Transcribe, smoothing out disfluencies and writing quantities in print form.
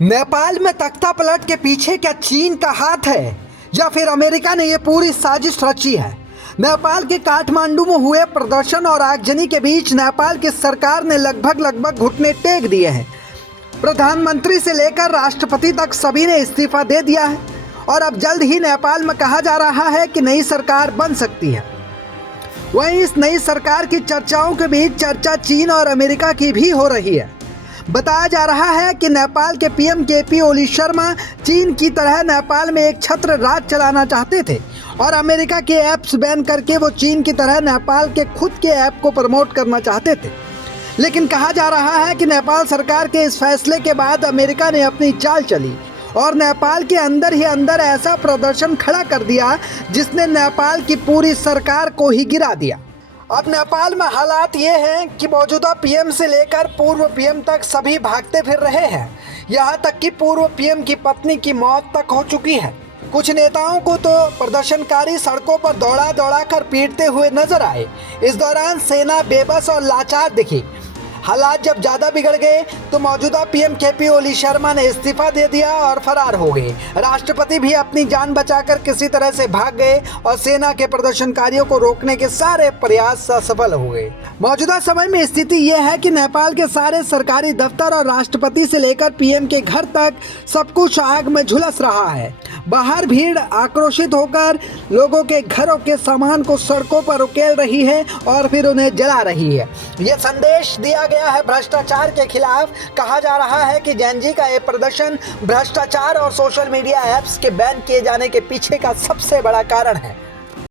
नेपाल में तख्ता पलट के पीछे क्या चीन का हाथ है या फिर अमेरिका ने ये पूरी साजिश रची है। नेपाल के काठमांडू में हुए प्रदर्शन और आगजनी के बीच नेपाल की सरकार ने लगभग घुटने टेक दिए हैं। प्रधानमंत्री से लेकर राष्ट्रपति तक सभी ने इस्तीफा दे दिया है और अब जल्द ही नेपाल में कहा जा रहा है कि नई सरकार बन सकती है। वहीं इस नई सरकार की चर्चाओं के बीच चर्चा चीन और अमेरिका की भी हो रही है। बताया जा रहा है कि नेपाल के पीएम केपी ओली शर्मा चीन की तरह नेपाल में एक छत्र राज चलाना चाहते थे और अमेरिका के ऐप्स बैन करके वो चीन की तरह नेपाल के खुद के ऐप को प्रमोट करना चाहते थे। लेकिन कहा जा रहा है कि नेपाल सरकार के इस फैसले के बाद अमेरिका ने अपनी चाल चली और नेपाल के अंदर ही अंदर ऐसा प्रदर्शन खड़ा कर दिया जिसने नेपाल की पूरी सरकार को ही गिरा दिया। अब नेपाल में हालात ये हैं कि मौजूदा पीएम से लेकर पूर्व पीएम तक सभी भागते फिर रहे हैं। यहाँ तक कि पूर्व पीएम की पत्नी की मौत तक हो चुकी है। कुछ नेताओं को तो प्रदर्शनकारी सड़कों पर दौड़ा कर पीटते हुए नजर आए। इस दौरान सेना बेबस और लाचार दिखी। हालात जब ज़्यादा बिगड़ गए तो मौजूदा पीएम केपी ओली शर्मा ने इस्तीफा दे दिया और फरार हो गए। राष्ट्रपति भी अपनी जान बचाकर किसी तरह से भाग गए और सेना के प्रदर्शनकारियों को रोकने के सारे प्रयास असफल हो गए। मौजूदा समय में स्थिति यह है कि नेपाल के सारे सरकारी दफ्तर और राष्ट्रपति से लेकर पीएम के घर तक सब कुछ आग में झुलस रहा है। बाहर भीड़ आक्रोशित होकर लोगों के घरों के सामान को सड़कों पर उकेल रही है और फिर उन्हें जला रही है। यह संदेश दिया गया है भ्रष्टाचार के खिलाफ। कहा जा रहा है कि जैनजी का ये प्रदर्शन भ्रष्टाचार और सोशल मीडिया ऐप्स के बैन किए जाने के पीछे का सबसे बड़ा कारण है।